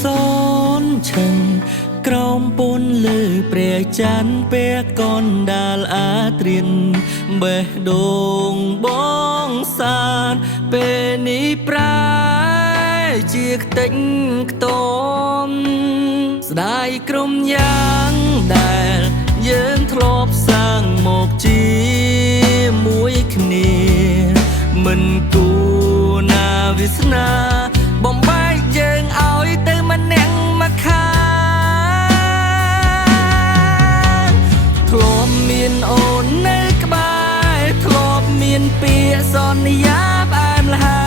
son chừngក្រោម ពន់ លើ ព្រះ ច័ន្ទ ពេល កន ដាល់ អាត្រៀន បេះ ដូង បង សាន ពេល នេះ ប្រែ ជា ខ្ទេច ខ្ទម ស្ដាយ ក្រុម យ៉ាង ដែល យើង ធ្លាប់ សាង មក ជាមួយ គ្នា មិន គួរ ណា វាសនា បំបែក យើង ឲ្យ ទៅ ម្នាក់ ម្ខាង ធ្លាប់ មាន អូន នៅ ក្បែរ ធ្លាប់ មាន ពាក្យ សន្យា ផ្អែម ល្ហែ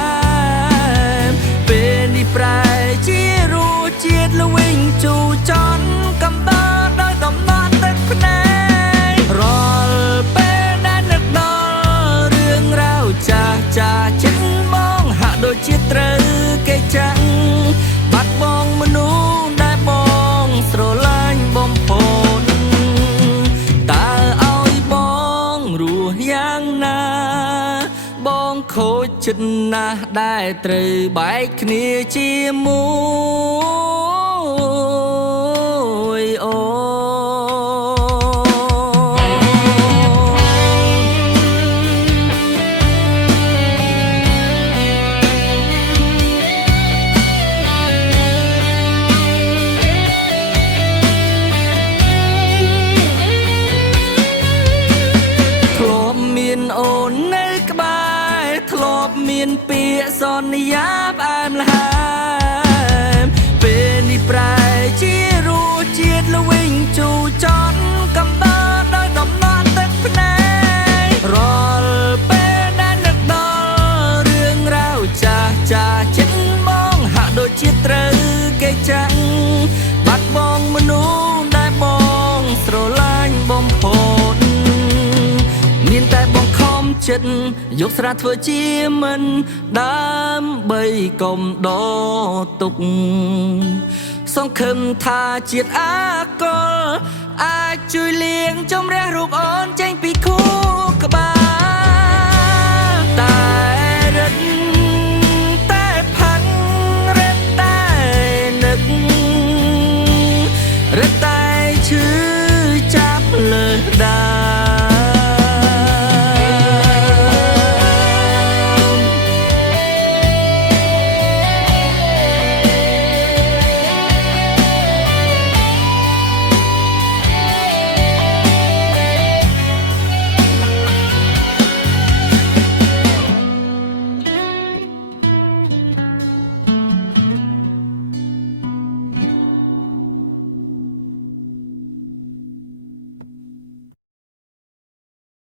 ម ពេល នេះ ប្រែ ជា រសជាតិ ល្វីង ជូរ ចត់ កំដរ ដោយ កំណត់ ទឹក ភ្នែក រាល់ ពេល ដែល នឹក ដល់ រឿងរ៉ាវ ចាស់ ចិត្ត មក ហាក់ ដូច ជា ត្រូវ គេ ចាក់ បាត់ បង់ មនុស្ស ដែល បង ស្រឡាញ់ បំផុត តើ ឲ្យ បង រស់ យ៉ាង ណា បង ខូច ចិត្ត ណាស់ ដែល ត្រូវ បែក គ្នា ជាមួយ អូន ធ្លាប់ មាន អូន នៅ ក្បែរ ធ្លាប់ មាន ពាក្យ សន្យា ផ្អែម ល្ហែម ពេល នេះ ប្រែ ជា រសជាតិ ល្វីង ជូរ ចត់ កំដរ ដោយ កំណត់ ទឹក ភ្នែក រាល់ ពេល ដែល នឹក ដល់ រឿងរ៉ាវ ចាស់ ចិត្ត មក ហាក់ ដូច ជា ត្រូវ គេ ចាក់ បាត់ បង់ មនុស្ស ដែល បង ស្រឡាញ់ បំផុត មាន តែ បង ខំ ចិត្ត យក ស្រា ធ្វើ ជា មិន ដើម្បី កុំ ដក ទុក សង្ឃឹម ថា ជាតិ អាកុល អាច ជួយ លាង ជម្រះ រូប អូន ចេញ ពី ខួរ ក្បាល